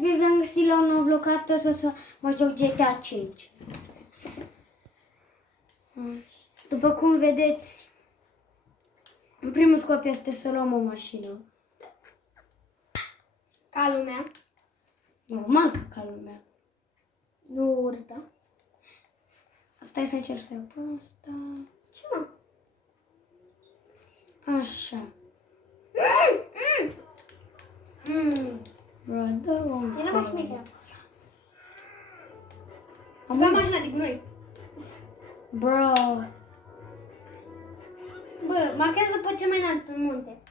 bem găsit la un nou vlog. Astăzi o să mă joc GTA 5. După cum vedeți, primul scop este să luăm o mașină. Ca lumea. Normal că ca lumea. Nu urâtă. Stai să încerc să iau pe asta. Ce mă? Așa. Bro, dă-o Era mai șmecheră. Am Avea mașina de gunoi. Bro. Bă, marchează pe cel mai înalt în munte.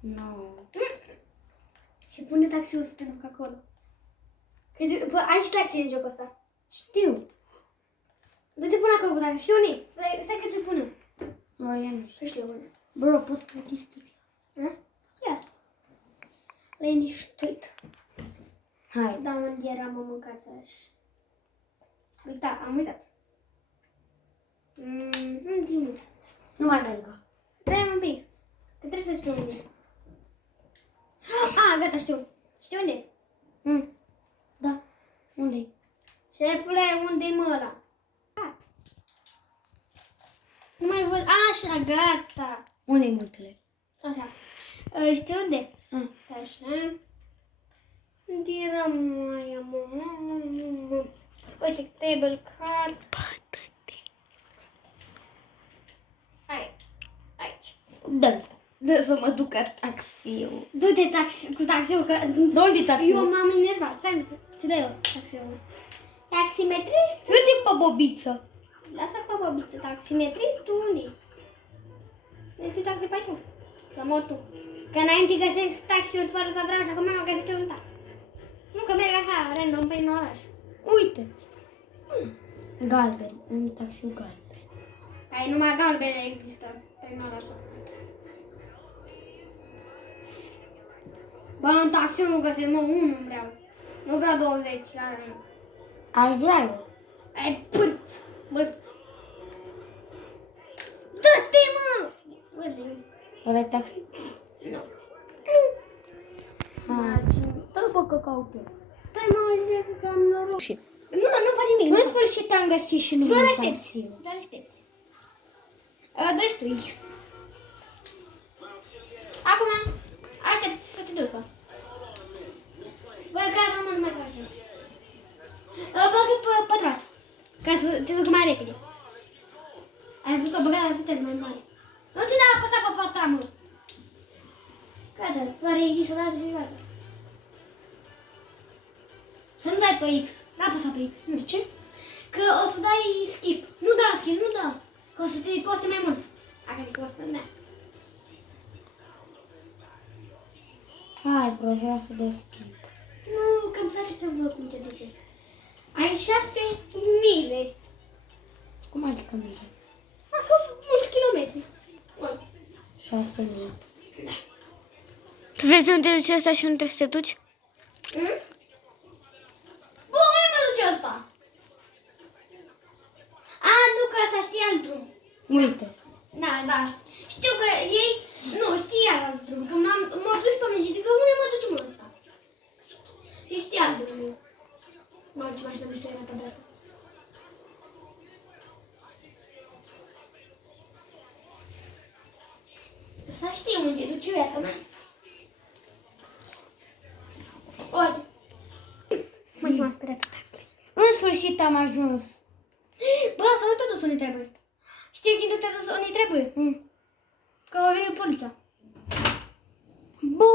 No. Și pune taxiul să te duc acolo. Bă, ai și taxi în jocul ăsta. Știu. Dă-te până acolo cu taxi. Știu unii. Stai că ți-l pune. Bro, eu nu știu. Că știu unii. Bro, poți plăti sticla. Ia. Liniștit. Hai. Da, unde era, mă, mâncați așa. Uita, am uitat. Unde? Nu mai merg. Stai un pic. Că trebuie să știu unde e. Ah, gata, știu. Știu unde e. Da. Unde-i? Șefule, unde-i mă ăla? Nu mai văd. Așa, gata. Unde-i muntele? Așa. Știu unde? Așa. Unde era mai Uite, table card. Hai. Aici. Dă să mă duc la taxiul. Du-te cu taxiul, că... De unde e taxiul? Eu m-am enervat. Stai, ce dai eu taxiul? Taximetrist? Du-te pe bobiță. Lasă pe băbiță, taximetrist, tu unde? Deci taxi pe aici, la motul. Că înainte găsesc taxiuri fără să vreau și acum am găsit un taxi. Nu că merg așa, random, prin oraș. Uite. Galben. Un taxiul galben. Ai numai galbene există prin orașul. Bă, un taxi nu găsesc, mă, unul vreau. Nu vreau 20, la rând. Aș vrea eu. Ai pârți. Dă-te, mă! Ăla-i taxi? Nu. Hai. Dă-o pe caute. Stai, mă, zic că am noroc. Nu fac nimic. În sfârșit am găsit și noi Doar un aștepți. taxi. Doar aștepți. Dă-și tu X. Acum, aștepți să te ducă. Bă, gata, mă, nu mai faci. Bagă pe pătrat. Ca să te ducă mai repede. Ai vrut o băgare de putere mai mare. Nu ține a apăsat pe pătrat, mă. Gata, doar există o dată și gata. Să nu dai pe X. N-apăsa pe X. De ce? Că o să dai skip. Nu da skip, nu da. Că o să te coste mai mult. Dacă te costă, da. Hai, bro, vreau să dau schimb. Nu, că îmi place să văd cum te duce. Ai 6 mile. Cum adică mile? Acum mulți kilometri. 6.000. Tu vezi unde te duce asta și unde trebuie să te duci? Bă, unde mă duce asta? A, nu, că asta știe alt drum. Uite. Da, știu că ei, nu, știe alt drum, că mă duci pe mine și zic că unde mă duci mă ăsta? Și știe alt drum. Mamă, ce mașină mișto era pe dată. Să știe unde duce viața mea. Uite. Mă, ce m-am speriat tot. În sfârșit am ajuns. Bă, să nu te duci unde trebuie. Știi ce nu te duci unde trebuie? Că a venit poliția. Bu.